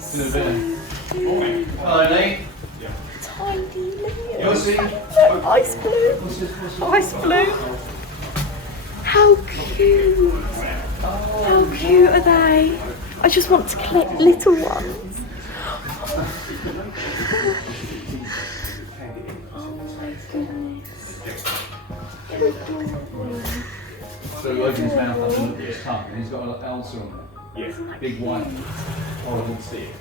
Hello, Nate. Tiny little. You'll see. Ice blue. Ice blue. How cute. How cute are they? I just want to collect little ones. Oh my goodness. So he opens his mouth up and look at his tongue, and he's got an ulcer on it. Yeah. Big white. Oh, I didn't see it.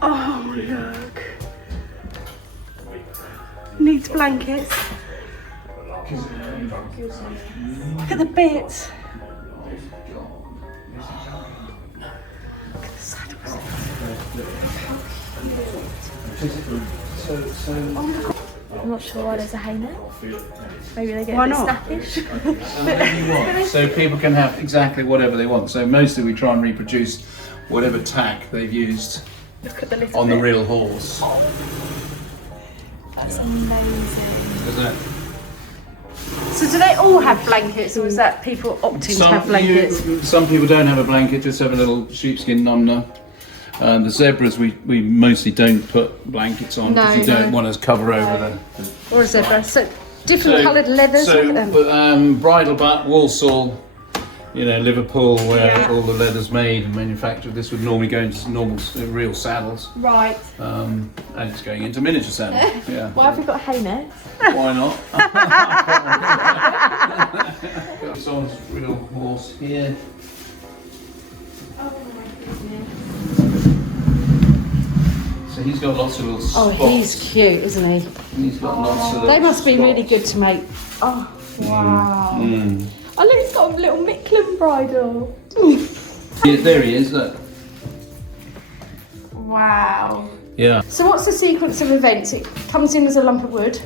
Oh, look. Needs blankets. Look at the bits. Look at the saddles. I'm not sure why there's a hay net. Maybe they get a bit snappish. So people can have exactly whatever they want. So mostly we try and reproduce whatever tack they've used Look at the little on bit. the real horse. That's amazing. Isn't it? So do they all have blankets, or is that people opting to have blankets? Some people don't have a blanket, just have a little sheepskin numner. The zebras we mostly don't put blankets on because you don't want to cover over the Or a zebra. So different coloured leathers. Look at them. Bridle butt, Walsall, Liverpool, where all the leather's made and manufactured. This would normally go into normal, real saddles. Right. And it's going into miniature saddles. Yeah. Why have we got a hay net? Why not? Got someone's real horse here. Oh my goodness. So he's got lots of little spots. Oh, he's cute, isn't he? He's got lots of They little must be really spots. good to make. Oh, wow. Mm. Oh, look, he's got a little Micklin bridle. Yeah, there he is, look. Wow. Yeah. So what's the sequence of events? It comes in as a lump of wood.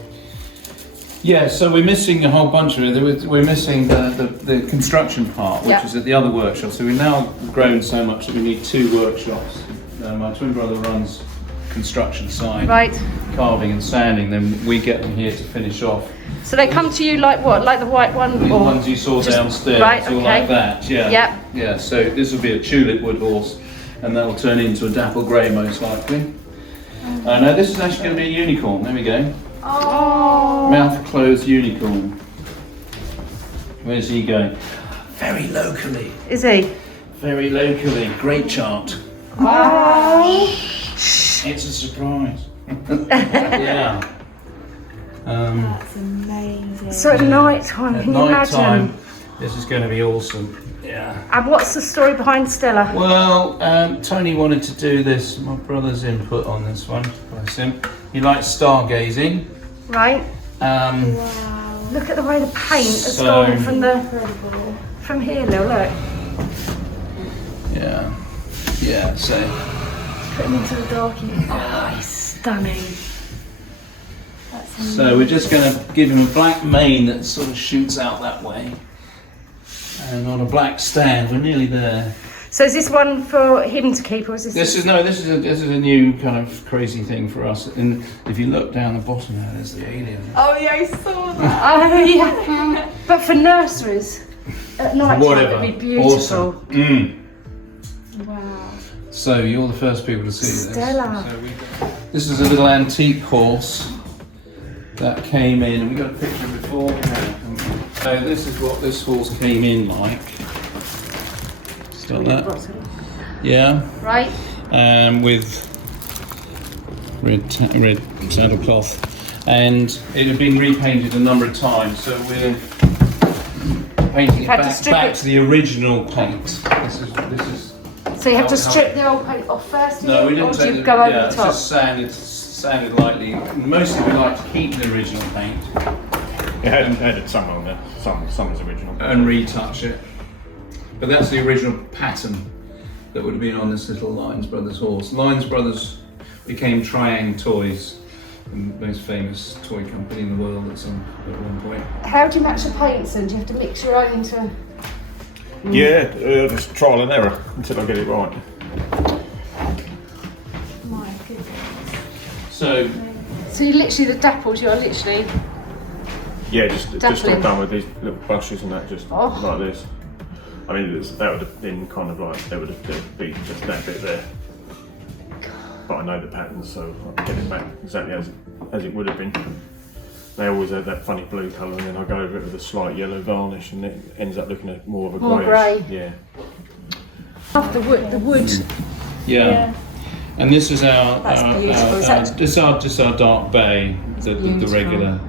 Yeah, so we're missing a whole bunch of it. We're missing the construction part, which is at the other workshop. So we've now grown so much that we need 2 workshops. My twin brother runs construction side, Right. carving and sanding. Then we get them here to finish off. So they come to you like what? Like the white one? The or ones you saw just- downstairs, right, all okay. like that. Yeah. Yep. Yeah. So this will be a tulip wood horse, and that will turn into a dapple grey most likely. No, this is actually going to be a unicorn. There we go. Oh. Mouth closed unicorn. Where's he going? Very locally. Is he? Very locally. Great chart. Oh. It's a surprise. Yeah. That's amazing. So at night time, At can you night time, imagine? this is going to be awesome. Yeah. And what's the story behind Stella? Well, Tony wanted to do this. My brother's input on this one. Bless him. He likes stargazing. Right. Wow. Look at the way the paint has gone from here, Lil, look. Yeah. Yeah. So. Put him into the darkie. Oh, he's stunning. That's amazing. So we're just going to give him a black mane that sort of shoots out that way, and on a black stand. We're nearly there. So is this one for him to keep, or is this? This is a new kind of crazy thing for us. And if you look down the bottom there, there's the alien. Oh yeah, I saw that. Oh yeah. But for nurseries at night, Whatever. it'd be beautiful. Awesome. Mm. Wow. So you're the first people to see Stella. this. So this is a little antique horse that came in, and we got a picture before. So this is what this horse came in like. Got that? Yeah. Right. With red saddlecloth, and it had been repainted a number of times. So we're painting it back to the original paint. This is. So you have to strip the old paint off first, No, we or didn't do take you go over the it's top? just sanded lightly. Mostly we like to keep the original paint It had some on there, some is original. and retouch it. But that's the original pattern that would have been on this little Lyons Brothers horse. Lyons Brothers became Triang Toys, the most famous toy company in the world at one point. How do you match the paints then? Do you have to mix your own into? Yeah, just trial and error until I get it right. My goodness. So you literally, the dapples, you're literally. Yeah, just all Dappling. done with these little brushes and that, just Oh. like this. I mean, that would have been kind of like, there would have been just that bit there. But I know the patterns, so I can get it back exactly as it would have been. They always have that funny blue colour, and then I go over it with a slight yellow varnish, and it ends up looking more of a More greyish. grey. Yeah. The wood. Yeah. And this is That's beautiful. just our dark bay, the beautiful. regular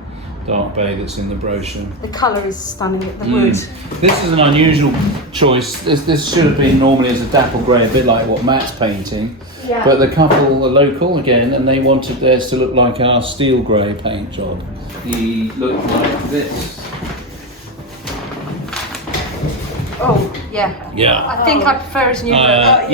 dark bay that's in the brochure. The colour is stunning. The wood. This is an unusual choice. This should have been normally as a dapple grey, a bit like what Matt's painting. Yeah. But the couple are local again, and they wanted theirs to look like our steel grey paint job. He looked like this. Oh, yeah. Yeah. I think I prefer his new look.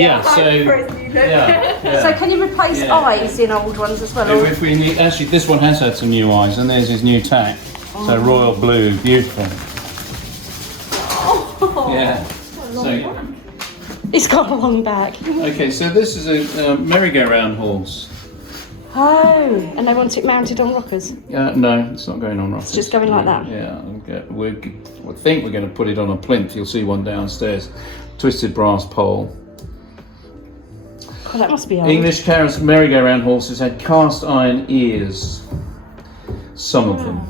So can you replace eyes in old ones as well? Or? If we need, actually, this one has had some new eyes, and there's his new tack. So royal blue, beautiful. Oh. Yeah. So, It's got a long back. okay, so this is a merry-go-round horse. Oh, and they want it mounted on rockers. No, it's not going on rockers. It's just going like that. Yeah, I think we're going to put it on a plinth. You'll see one downstairs. Twisted brass pole. Oh, that must be old. English merry-go-round horses had cast iron ears. Some of them.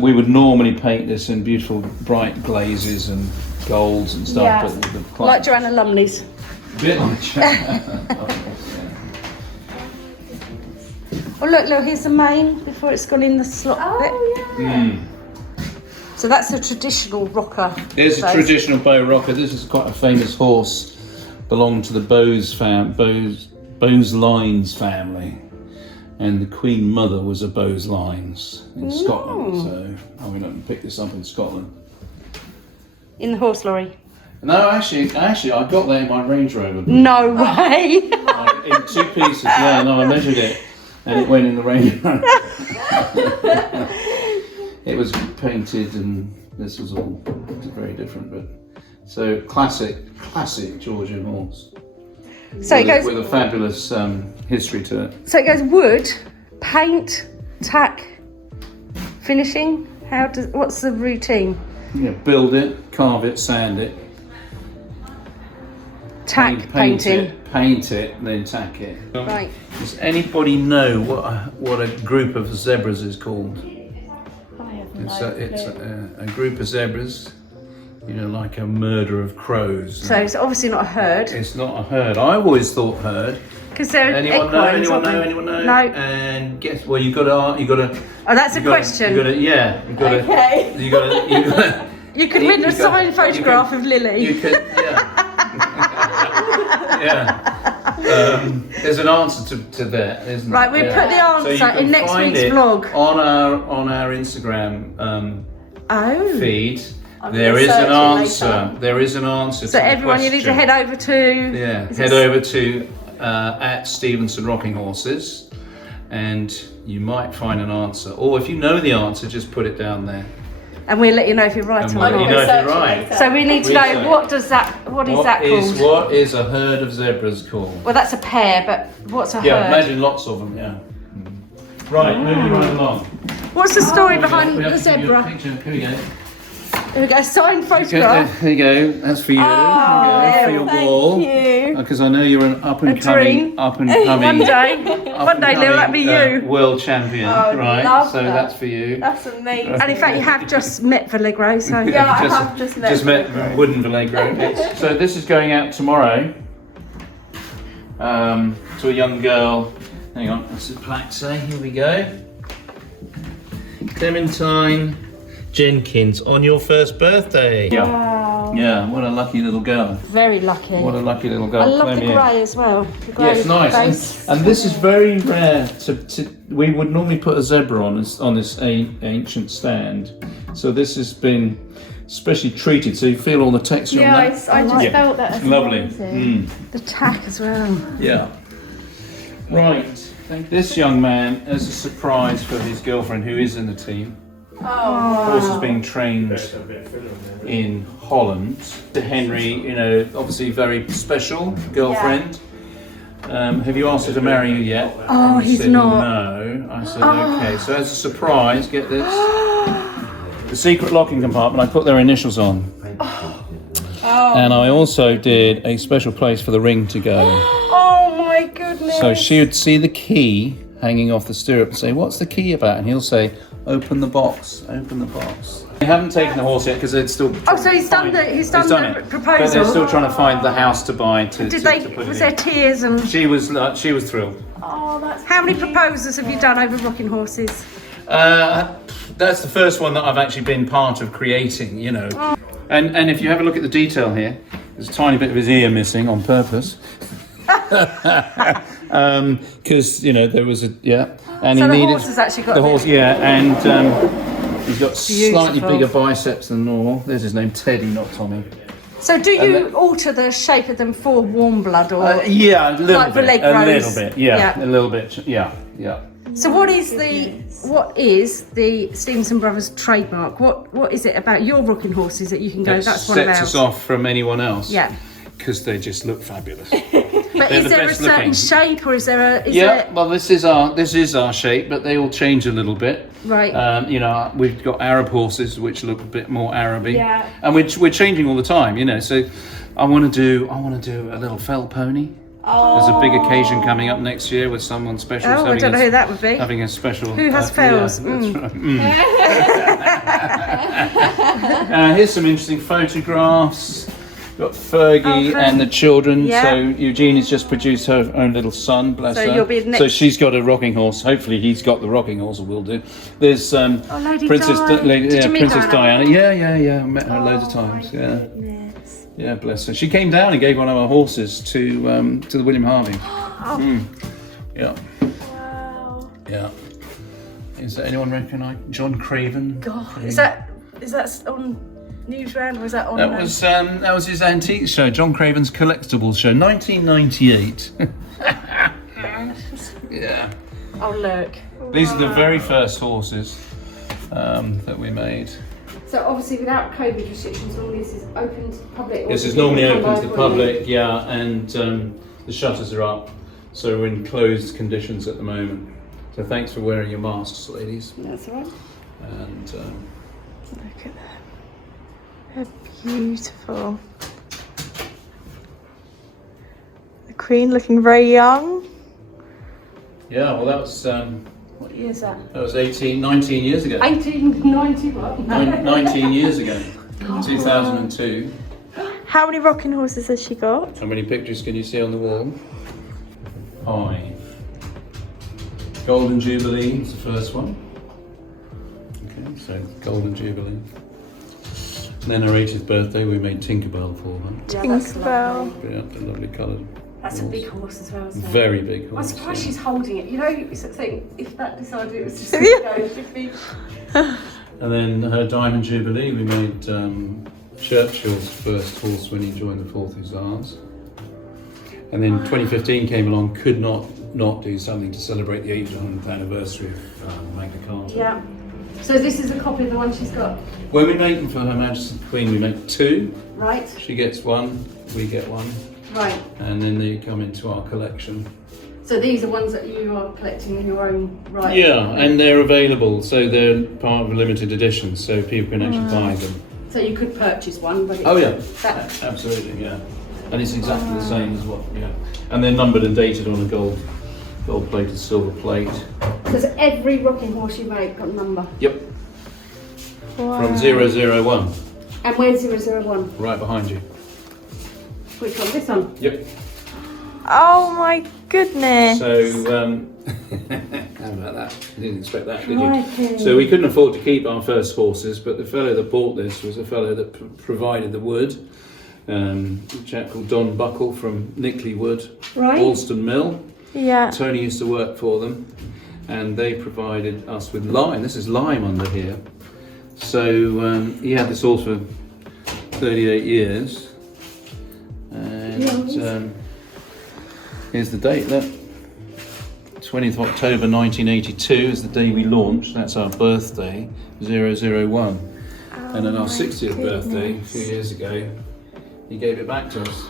We would normally paint this in beautiful bright glazes and golds and stuff. Yeah. But the Like Joanna Lumley's. bit like chap. Oh look, here's the mane before it's gone in the slot bit. Yeah. So that's a traditional rocker. There's a traditional bow rocker. This is quite a famous horse. Belonged to the Bowes-Lines family. And the Queen Mother was a Bowes-Lines in Scotland. So I'm going to pick this up in Scotland. In the horse lorry. No, actually, I got that in my Range Rover. No way. In 2 pieces. Yeah, no, I measured it. And it went in the Range Rover. It was painted, and this was all very different. But so classic Georgian horse. So it goes with a fabulous history to it. So it goes wood, paint, tack, finishing. What's the routine? Yeah, build it, carve it, sand it, Tack, paint painting. paint it, then tack it. Right. Does anybody know what a group of zebras is called? I have It's a group of zebras, like a murder of crows. So it's obviously not a herd. It's not a herd. I always thought herd. Because they're Anyone know? Anyone know? No. And guess well, you got to. Oh, that's a question. Okay. You could win a signed photograph of Lily. You could, yeah. There's an answer to that, isn't Right, there? we'll put the answer in next week's vlog. On our Instagram feed. There is an answer. Later. There is an answer. So to everyone, the you need to head over to. Head over to at Stevenson Rocking Horses, and you might find an answer. Or if you know the answer, just put it down there. And we'll let you know if you're right or Let you not. know if you're right. So we need to know what is that called? What is a herd of zebras called? Well, that's a pair, but what's a herd? Yeah, imagine lots of them. Yeah. Right, moving right along. What's the story behind the zebra? Here we go. Here we go, signed photograph. There you go. That's for you. Oh, for your wall. Thank you. Because I know you're an up and dream. coming. One day, Lil, that'll be you. World champion, right? love So that. that's for you. That's amazing. And in fact, you have just met Valegro, so I have just met wooden Valegro. So this is going out tomorrow to a young girl. Hang on, what's the plaque say? Here we go. Clementine Jenkins, on your first birthday. Wow. Yeah, what a lucky little girl. Very lucky. What a lucky little girl. I love the grey as well. The grey Yeah, it's nice. base. And this is very rare we would normally put a zebra on this ancient stand. So this has been specially treated, so you feel all the texture on that. I just felt that. As Lovely. The tack as well. Yeah. Right. This young man, as a surprise for his girlfriend who is in the team, of course, is being trained in Holland. To Henry, obviously very special girlfriend. Have you asked her to marry you yet? Oh, He he's said not. No. I said okay. So as a surprise, get this. the secret locking compartment, I put their initials on. And I also did a special place for the ring to go. Oh my goodness. So she would see the key hanging off the stirrup and say, what's the key about? And he'll say, open the box, open the box. We haven't taken the horse yet because they're still. Oh, so he's done the proposal. But they're still trying to find the house to buy. Was there tears and? She was thrilled. Oh, that's. How many proposals have you done over rocking horses? That's the first one that I've actually been part of creating. You know, and if you have a look at the detail here, there's a tiny bit of his ear missing on purpose. Because you know there was and so he the needed horse has actually got the horse, and. He's got slightly Beautiful. bigger biceps than normal. There's his name, Teddy, not Tommy. So do you alter the shape of them for warm blood or? Yeah, a little like bit. Valegros? A little bit. Yeah, a little bit. Yeah. So what is the Stevenson Brothers trademark? What is it about your rocking horses that you can go? That That's one of sets ours. us off from anyone else. Yeah. Because they just look fabulous. But They're is the there a best certain looking. shape or is there a? Well, this is our shape, but they all change a little bit. Right. You know, we've got Arab horses which look a bit more Araby. Yeah. And we're changing all the time. You know, so I want to do a little felt pony. There's a big occasion coming up next year with someone special. Oh, I don't know who that would be. Having a special. Who has fells? Here's some interesting photographs. Got Fergie and the children. Yeah. So Eugenie's just produced her own little son, bless So her. you'll be the So next- she's got a rocking horse. Hopefully he's got the rocking horse, or will do. There's Lady Princess Di. Did you meet Princess Diana? Diana. Yeah. I met her loads of times. Yeah. Goodness. Yeah, bless her. She came down and gave one of her horses to the William Harvey. Yeah. Wow. Yeah. Is there anyone recognise John Craven? God, is that on Newsround or is that on? That was his antique show, John Craven's collectibles show, 1998. Yeah. Oh look. These are the very first horses that we made. So obviously without COVID restrictions, all this is open to the public. This is normally open to the public, yeah, and the shutters are up, so we're in closed conditions at the moment. So thanks for wearing your masks, ladies. That's all right. And Look at them. They're beautiful. The Queen looking very young. yeah, well that was What year is that? 19 years ago. 1890 what? 19 years ago, 2002. How many rocking horses has she got? How many pictures can you see on the wall? 5. Golden Jubilee is the first one. Okay, so Golden Jubilee. And then her 80th birthday, we made Tinkerbell for her. Tinkerbell. Yeah, a lovely coloured. That's a big horse as well, isn't it? Very big I'm horse. surprised she's holding it. You know, it's a thing, if that decided it was just going to go, it should be. And then her Diamond Jubilee, we made Churchill's first horse when he joined the 4th Hussars. And then 2015 came along, could not do something to celebrate the 800th anniversary of Magna Carta. Yeah. So this is a copy of the one she's got. When we make them for Her Majesty the Queen, we make 2. Right. She gets 1, we get 1. Right. And then they come into our collection. So these are ones that you are collecting in your own right? Yeah, and they're available, so they're part of a limited edition, so people can actually buy them. So you could purchase one, but it's Oh yeah, that. absolutely, yeah. And it's exactly the same as what, yeah. And they're numbered and dated on a gold-plated silver plate. Because every rocking horse you make got a number. Yep. Wow. From 001, And where's 001? right behind you. Which one? This one? Yep. Oh my goodness. So, how about that? You didn't expect that, did you? Crikey. So we couldn't afford to keep our first horses, but the fellow that bought this was a fellow that provided the wood. A chap called Don Buckle from Nickley Wood, Right. Alston Mill. Yeah. Tony used to work for them, and they provided us with lime. This is lime under here. So he had this horse for 38 years. And here's the date. That 20th of October 1982 is the day we launched. That's our birthday, 001. And on our 60th birthday, a few years ago, he gave it back to us.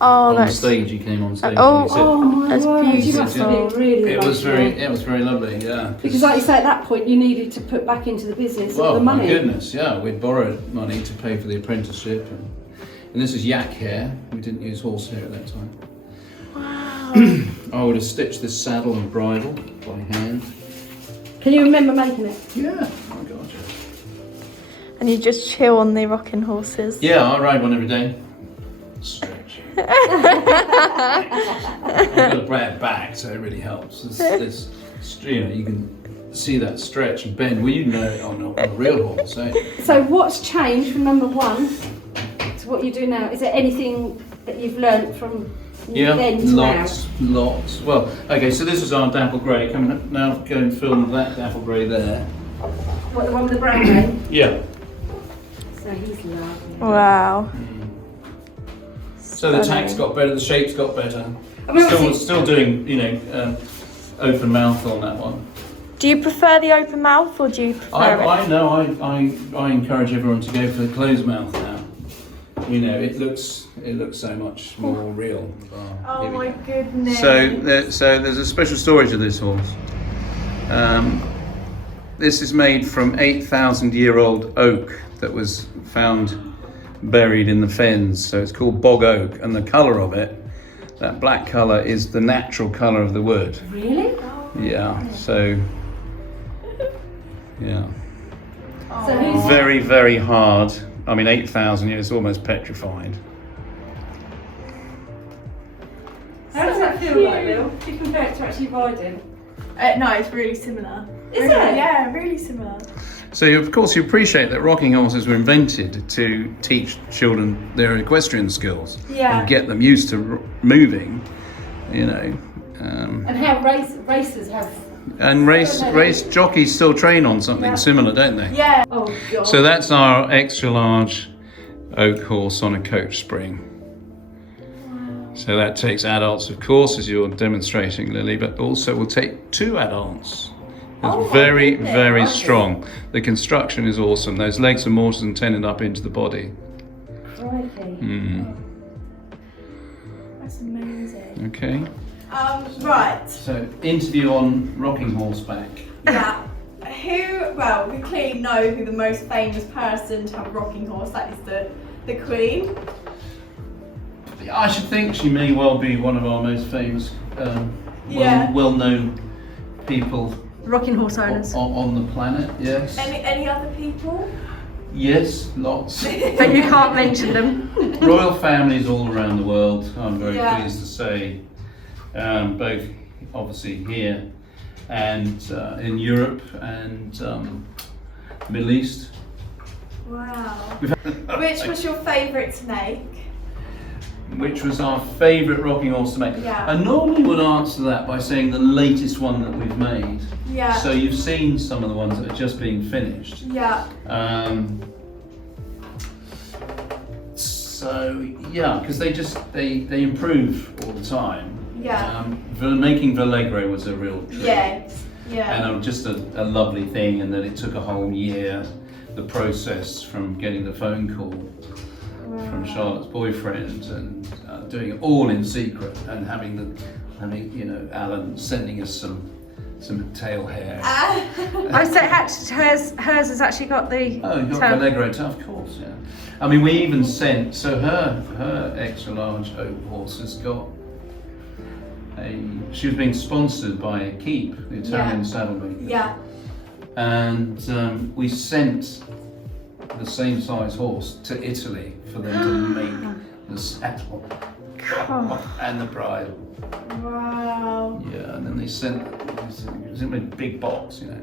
Oh, on that's stage. He came on stage. Oh, and he said, Oh my That's word, you beautiful. must have been really it was lucky. very lovely. Yeah. Because like you say, at that point you needed to put back into the business Well, the money. my goodness, yeah, we'd borrowed money to pay for the apprenticeship, and this is yak hair. We didn't use horse hair at that time. wow. I would have stitched this saddle and bridle by hand. Can you remember making it? Yeah. Oh my God, yeah. And you just chill on the rocking horses. Yeah, I ride one every day. Stretch. I've got a bad back, so it really helps. There's, you know, you can see that stretch and bend. Well, you know it on a real horse, eh? So what's changed from number 1 to what you do now? Is there anything that you've learnt from then to lots. Well, okay, so this is our Dapple Grey. Now go and film that Dapple Grey there. now? What, the one with the brown name? Yeah. So he's lovely. Wow. So the tack's got better, the shape's got better. I mean, Still doing, you know, open mouth on that one. Do you prefer the open mouth or do you prefer I encourage everyone to go for the closed mouth now. You know, it looks so much more real. Oh my goodness. So there's a special story to this horse. This is made from 8,000-year-old oak that was found buried in the fens. So it's called bog oak, and the colour of it, that black colour, is the natural colour of the wood. Really? Yeah. So yeah. So who's Very, very hard. I mean, 8,000 years, almost petrified. How does that feel like, Lil? Do you compare it to actually riding? No, it's really similar. Is Really- it? Yeah, really similar. So, of course, you appreciate that rocking horses were invented to teach children their equestrian skills Yeah. and get them used to moving, you know. And how racers have... And race jockeys still train on something similar, don't they? Yeah. Oh God. So that's our extra large oak horse on a coach spring. So that takes adults, of course, as you're demonstrating, Lily, but also will take 2 adults. It's very, very strong. The construction is awesome. Those legs are mortared and tenon up into the body. Crikey. That's amazing. Okay. Right. So interview on rocking horseback. Yeah. Well, we clearly know who the most famous person to have a rocking horse, that is the Queen. I should think she may well be one of our most famous, Yeah. well-known people Rocking horse owners. on the planet. Yes. Any other people? Yes, lots. But you can't mention them. Royal families all around the world, I'm very Yeah. pleased to say, both obviously here and in Europe and Middle East. Wow. Which was your favourite snake? Which was our favourite rocking horse to make. Yeah. I normally would answer that by saying the latest one that we've made. Yeah. So you've seen some of the ones that are just being finished. Yeah. So yeah, because they improve all the time. Yeah. Making Valegro was a real treat. Yes. Yeah. And just a lovely thing, and that it took a whole year, the process from getting the phone call from Charlotte's boyfriend and doing it all in secret, and having you know, Alan sending us some tail hair. Oh, so hers has actually got the... Oh, you got tail. Valegro too, of course, yeah. I mean, we even sent, so her extra large oak horse has got she was being sponsored by Keep, the Italian saddle maker. Yeah. And we sent the same size horse to Italy for them to make the saddle and the bridle. Wow. Yeah, and then they sent it in a big box, you know,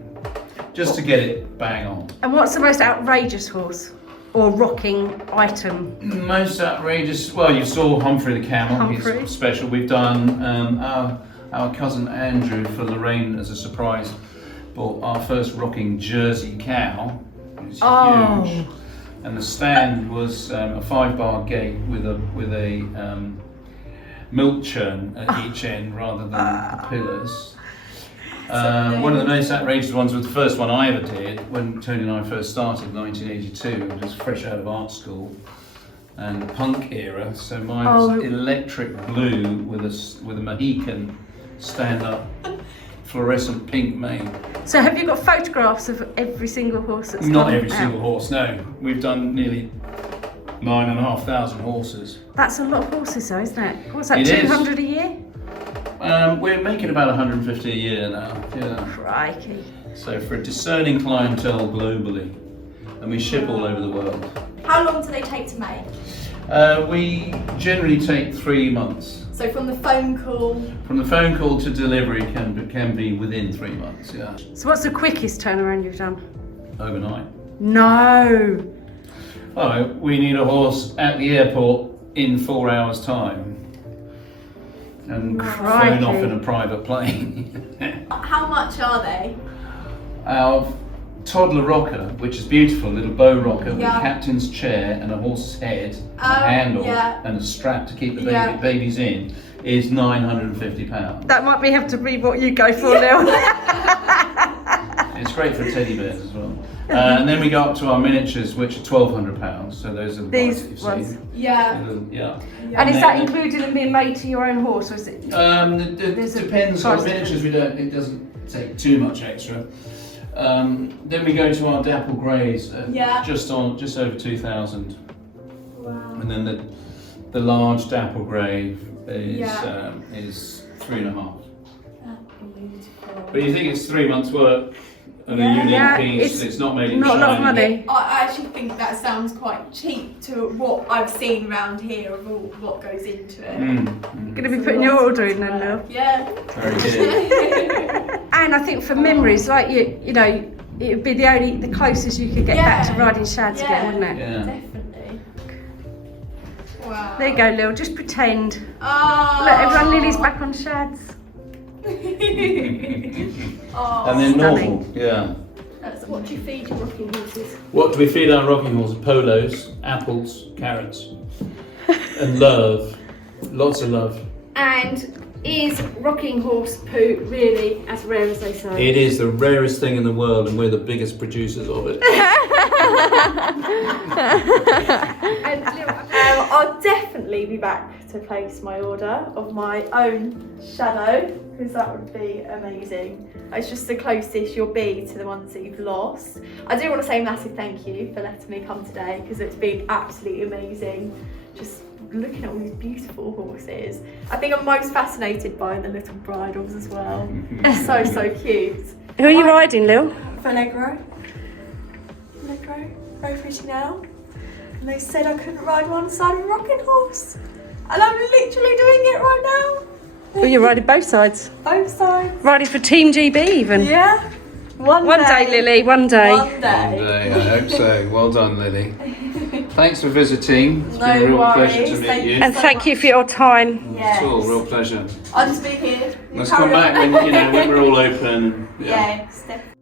just to get it bang on. And what's the most outrageous horse? Or rocking item? Most outrageous, well, you saw Humphrey the camel. Humphrey. He's special. We've done our cousin Andrew for Lorraine as a surprise bought our first rocking Jersey cow. It was huge. And the stand was a 5-bar gate with a milk churn at each end rather than the pillars. One of the most outrageous ones was the first one I ever did when Tony and I first started in 1982. It was fresh out of art school. and punk era. So mine's electric blue with a Mohican stand-up fluorescent pink mane. So have you got photographs of every single horse that's Not come every out? single horse, no. We've done nearly 9,500 horses. That's a lot of horses though, isn't it? What's that, It is. 200 a year? We're making about 150 a year now. Yeah. Crikey. So for a discerning clientele globally, and we ship all over the world. How long do they take to make? We generally take 3 months. So from the phone call. From the phone call to delivery can be within 3 months. Yeah. So what's the quickest turnaround you've done? Overnight. No. Oh, we need a horse at the airport in 4 hours' time, and Crikey. flown off in a private plane. How much are they? Our toddler rocker, which is beautiful, a little bow rocker with Yeah. a captain's chair and a horse's head, a Oh, handle, yeah. and a strap to keep the Yeah. babies in, is £950. That might have to be what you go for, Lil. It's great for teddy bears as well. And then we go up to our miniatures, which are £1,200. So those are the These ones you've ones. seen. Yeah. Yeah. And is that then- included in being made to your own horse, or is it? It There's a depends on price miniatures. It doesn't take too much extra. Then we go to our Dapple Greys, Yeah. just over 2,000, Wow. and then the large Dapple Grey is Yeah. is 3.5. Beautiful. But you think it's 3 months' work and a Yeah. unique Yeah, piece? It's not made in not a lot of China. money. I actually think that sounds quite cheap to what I've seen around here of all what goes into it. Mm. Going to be putting your order in then, Lil. Yeah. Very good. And I think for memories, like you know, it would be the closest you could get back to Yeah. riding shads again, wouldn't it? Yeah. Definitely. Wow. There you go, Lil. Just pretend. Oh. Look, everyone, Lily's back on shads. Oh. And then Stunning. normal, yeah. That's what do you feed your rocking horses? What do we feed our rocking horses? Polos, apples, carrots, and love. Lots of love. And is rocking horse poo really as rare as they say? It is the rarest thing in the world, and we're the biggest producers of it. And I'll definitely be back to place my order of my own shadow, because that would be amazing. It's just the closest you'll be to the ones that you've lost. I do want to say a massive thank you for letting me come today, because it's been absolutely amazing just looking at all these beautiful horses. I think I'm most fascinated by the little bridles as well. They're so cute. Who are you riding, Lil? Valegro, very pretty now. And they said I couldn't ride one side of a rocking horse. And I'm literally doing it right now. Well, you're riding both sides. Both sides. Riding for Team GB even. Yeah. One day, Lily, one day. One day. I hope so. Well done, Lily. Thanks for visiting. It's been a No real worries. pleasure to meet Thank you. And thank you for your time. Yes. It's all a real pleasure. I'll just be here. You Let's carry come back on. when we're all open. Yeah, definitely.